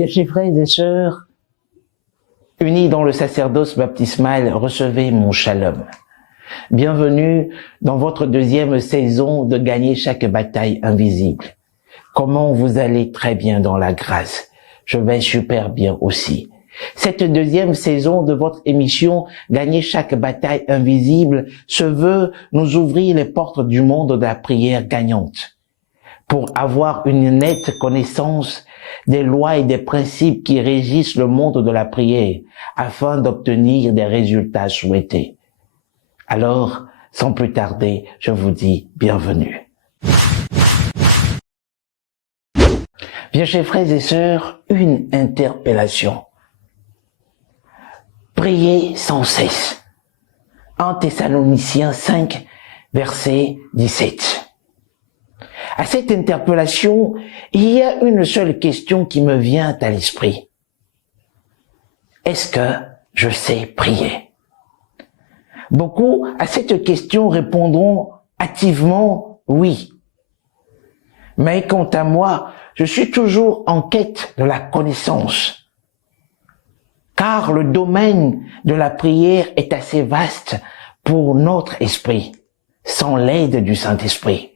Bien, chers frères et sœurs, unis dans le sacerdoce baptismal, recevez mon shalom. Bienvenue dans votre deuxième saison de Gagner chaque bataille invisible. Comment vous allez? Très bien dans la grâce. Je vais super bien aussi. Cette deuxième saison de votre émission Gagner chaque bataille invisible se veut nous ouvrir les portes du monde de la prière gagnante pour avoir une nette connaissance des lois et des principes qui régissent le monde de la prière afin d'obtenir des résultats souhaités. Alors, sans plus tarder, je vous dis bienvenue. Bien, chers frères et sœurs, une interpellation. Priez sans cesse. 1 Thessaloniciens 5, verset 17. À cette interpellation, il y a une seule question qui me vient à l'esprit. Est-ce que je sais prier? Beaucoup à cette question répondront hâtivement oui. Mais quant à moi, je suis toujours en quête de la connaissance. Car le domaine de la prière est assez vaste pour notre esprit, sans l'aide du Saint-Esprit.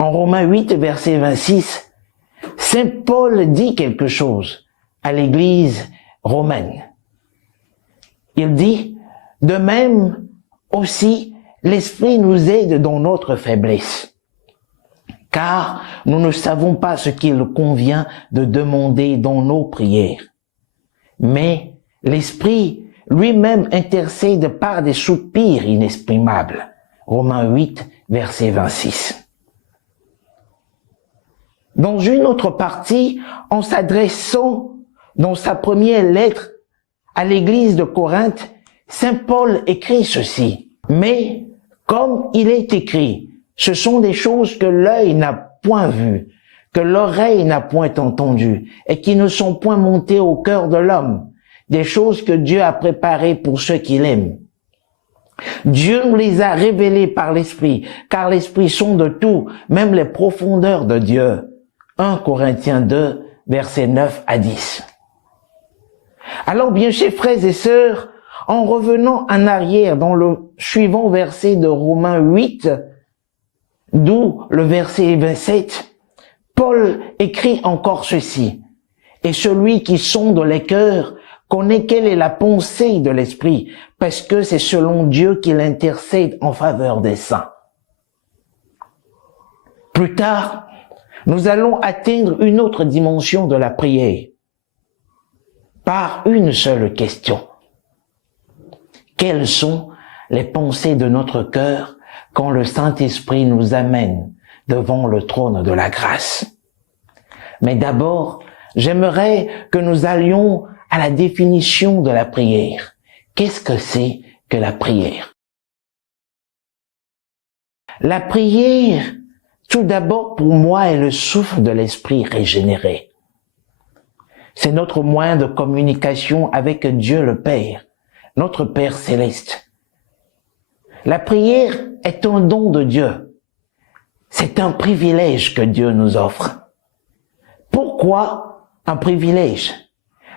En Romains 8, verset 26, Saint Paul dit quelque chose à l'Église romaine. Il dit, de même aussi, l'Esprit nous aide dans notre faiblesse, car nous ne savons pas ce qu'il convient de demander dans nos prières. Mais l'Esprit lui-même intercède par des soupirs inexprimables. Romains 8, verset 26. Dans une autre partie, en s'adressant dans sa première lettre à l'église de Corinthe, Saint Paul écrit ceci. Mais, comme il est écrit, ce sont des choses que l'œil n'a point vues, que l'oreille n'a point entendues, et qui ne sont point montées au cœur de l'homme, des choses que Dieu a préparées pour ceux qui l'aiment. Dieu nous les a révélées par l'Esprit, car l'Esprit sonde tout, même les profondeurs de Dieu. 1 Corinthiens 2, versets 9 à 10. Alors bien, chers frères et sœurs, en revenant en arrière dans le suivant verset de Romains 8, d'où le verset 27, Paul écrit encore ceci. Et celui qui sonde les cœurs connaît quelle est la pensée de l'Esprit, parce que c'est selon Dieu qu'il intercède en faveur des saints. Plus tard, nous allons atteindre une autre dimension de la prière par une seule question. Quelles sont les pensées de notre cœur quand le Saint-Esprit nous amène devant le trône de la grâce? Mais d'abord, j'aimerais que nous allions à la définition de la prière. Qu'est-ce que c'est que la prière? La prière, tout d'abord, pour moi, est le souffle de l'esprit régénéré. C'est notre moyen de communication avec Dieu le Père, notre Père céleste. La prière est un don de Dieu. C'est un privilège que Dieu nous offre. Pourquoi un privilège?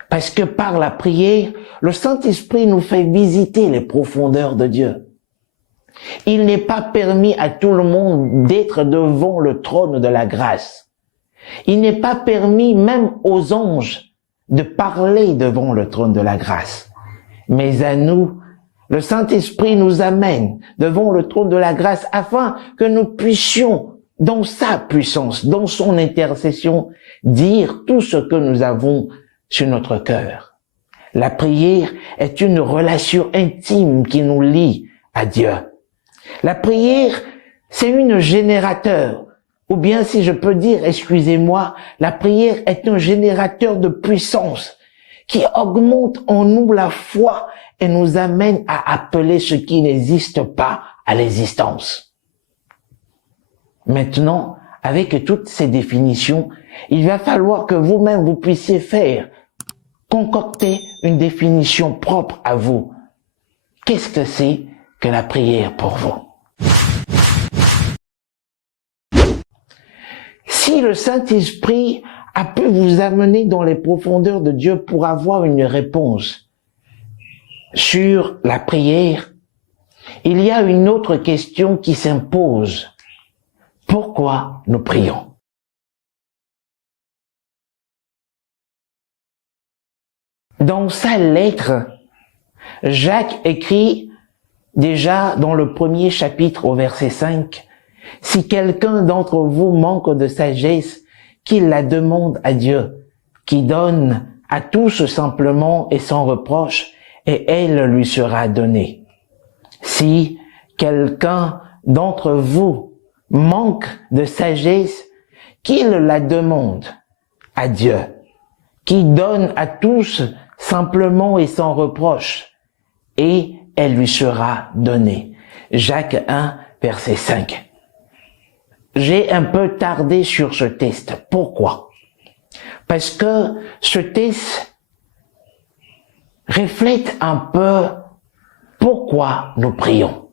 Parce que par la prière, le Saint-Esprit nous fait visiter les profondeurs de Dieu. Il n'est pas permis à tout le monde d'être devant le trône de la grâce. Il n'est pas permis même aux anges de parler devant le trône de la grâce. Mais à nous, le Saint-Esprit nous amène devant le trône de la grâce afin que nous puissions, dans sa puissance, dans son intercession, dire tout ce que nous avons sur notre cœur. La prière est une relation intime qui nous lie à Dieu. La prière, c'est une générateur, ou bien si je peux dire, excusez-moi, la prière est un générateur de puissance qui augmente en nous la foi et nous amène à appeler ce qui n'existe pas à l'existence. Maintenant, avec toutes ces définitions, il va falloir que vous-même vous puissiez concocter une définition propre à vous. Qu'est-ce que c'est que la prière pour vous? Si le Saint-Esprit a pu vous amener dans les profondeurs de Dieu pour avoir une réponse sur la prière, il y a une autre question qui s'impose. Pourquoi nous prions? Dans sa lettre, Jacques écrit déjà dans le premier chapitre au verset 5, « Si quelqu'un d'entre vous manque de sagesse, qu'il la demande à Dieu, qui donne à tous simplement et sans reproche, et elle lui sera donnée. Si quelqu'un d'entre vous manque de sagesse, qu'il la demande à Dieu, qui donne à tous simplement et sans reproche, et elle lui sera donnée. » Jacques 1, verset 5. J'ai un peu tardé sur ce texte. Pourquoi? Parce que ce texte reflète un peu pourquoi nous prions.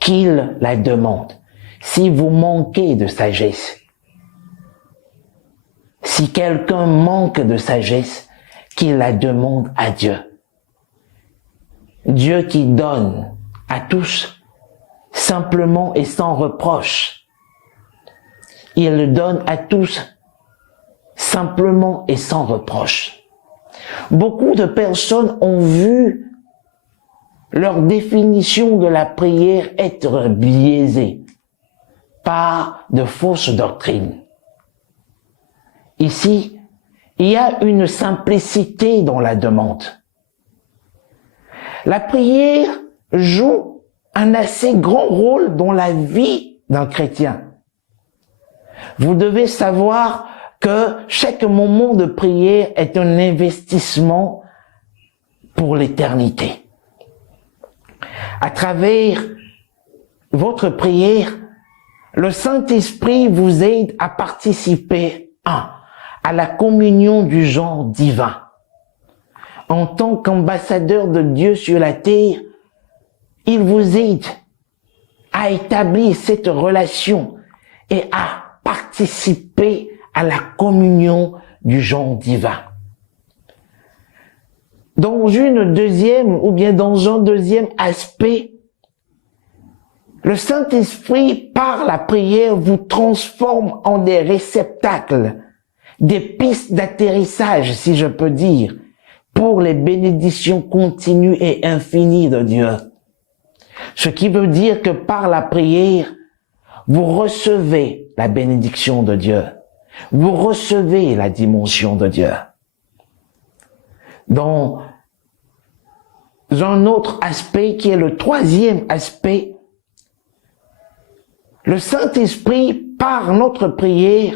Qu'il la demande. Si vous manquez de sagesse, si quelqu'un manque de sagesse, qu'il la demande à Dieu. Dieu qui donne à tous simplement et sans reproche. Il le donne à tous simplement et sans reproche. Beaucoup de personnes ont vu leur définition de la prière être biaisée par de fausses doctrines. Ici, il y a une simplicité dans la demande. La prière joue un assez grand rôle dans la vie d'un chrétien. Vous devez savoir que chaque moment de prière est un investissement pour l'éternité. À travers votre prière, le Saint-Esprit vous aide à participer à la communion du genre divin. En tant qu'ambassadeur de Dieu sur la terre, il vous aide à établir cette relation et à participer à la communion du genre divin. Dans un deuxième aspect, le Saint-Esprit, par la prière, vous transforme en des réceptacles, des pistes d'atterrissage, si je peux dire, pour les bénédictions continues et infinies de Dieu. Ce qui veut dire que par la prière, vous recevez la bénédiction de Dieu. Vous recevez la dimension de Dieu. Dans un autre aspect qui est le troisième aspect, le Saint-Esprit, par notre prière,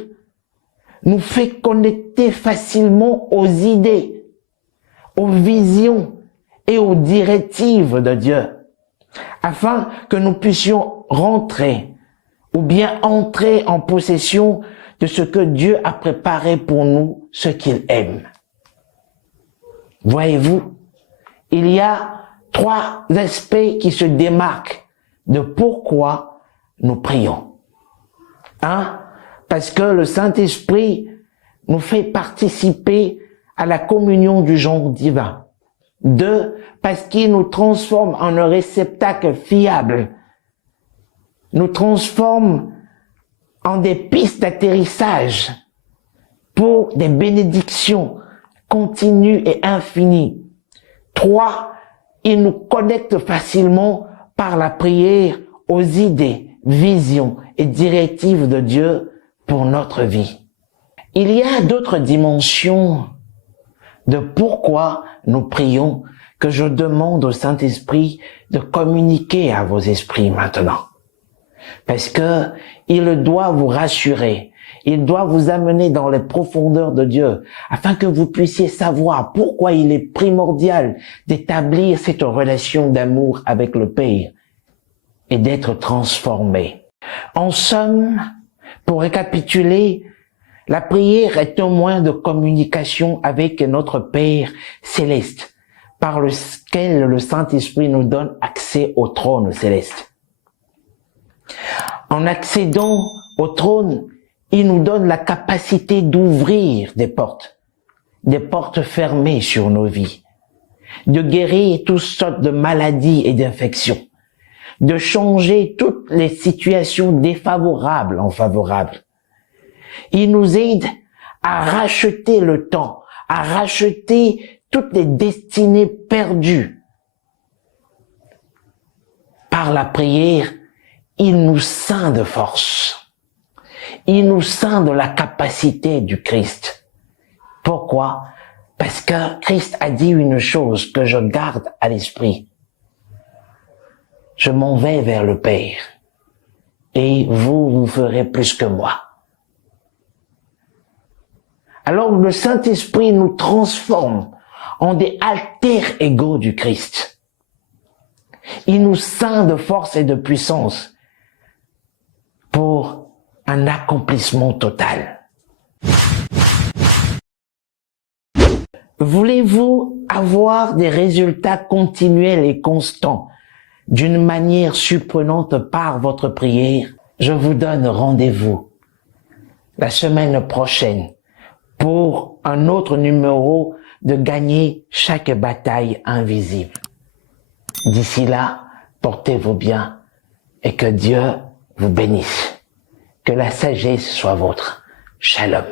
nous fait connecter facilement aux idées, aux visions et aux directives de Dieu, afin que nous puissions rentrer ou bien entrer en possession de ce que Dieu a préparé pour nous, ce qu'il aime. Voyez-vous, il y a trois aspects qui se démarquent de pourquoi nous prions. Un, parce que le Saint-Esprit nous fait participer à la communion du genre divin. Deux, parce qu'il nous transforme en un réceptacle fiable, nous transforme en des pistes d'atterrissage pour des bénédictions continues et infinies. Trois, il nous connecte facilement par la prière aux idées, visions et directives de Dieu pour notre vie. Il y a d'autres dimensions de pourquoi nous prions que je demande au Saint-Esprit de communiquer à vos esprits maintenant. Parce que il doit vous rassurer, il doit vous amener dans les profondeurs de Dieu, afin que vous puissiez savoir pourquoi il est primordial d'établir cette relation d'amour avec le Père et d'être transformé. En somme, pour récapituler, la prière est un moyen de communication avec notre Père céleste, par lequel le Saint-Esprit nous donne accès au trône céleste. En accédant au trône, il nous donne la capacité d'ouvrir des portes fermées sur nos vies, de guérir toutes sortes de maladies et d'infections, de changer toutes les situations défavorables en favorables. Il nous aide à racheter le temps, à racheter toutes les destinées perdues. Par la prière, il nous ceint de force. Il nous ceint de la capacité du Christ. Pourquoi? Parce que Christ a dit une chose que je garde à l'esprit. Je m'en vais vers le Père et vous ferez plus que moi. Alors le Saint-Esprit nous transforme en des alter ego du Christ. Il nous ceint de force et de puissance pour un accomplissement total. Voulez-vous avoir des résultats continuels et constants d'une manière surprenante par votre prière? Je vous donne rendez-vous la semaine prochaine pour un autre numéro de Gagner chaque bataille invisible. D'ici là, portez-vous bien et que Dieu vous bénisse. Que la sagesse soit vôtre. Shalom.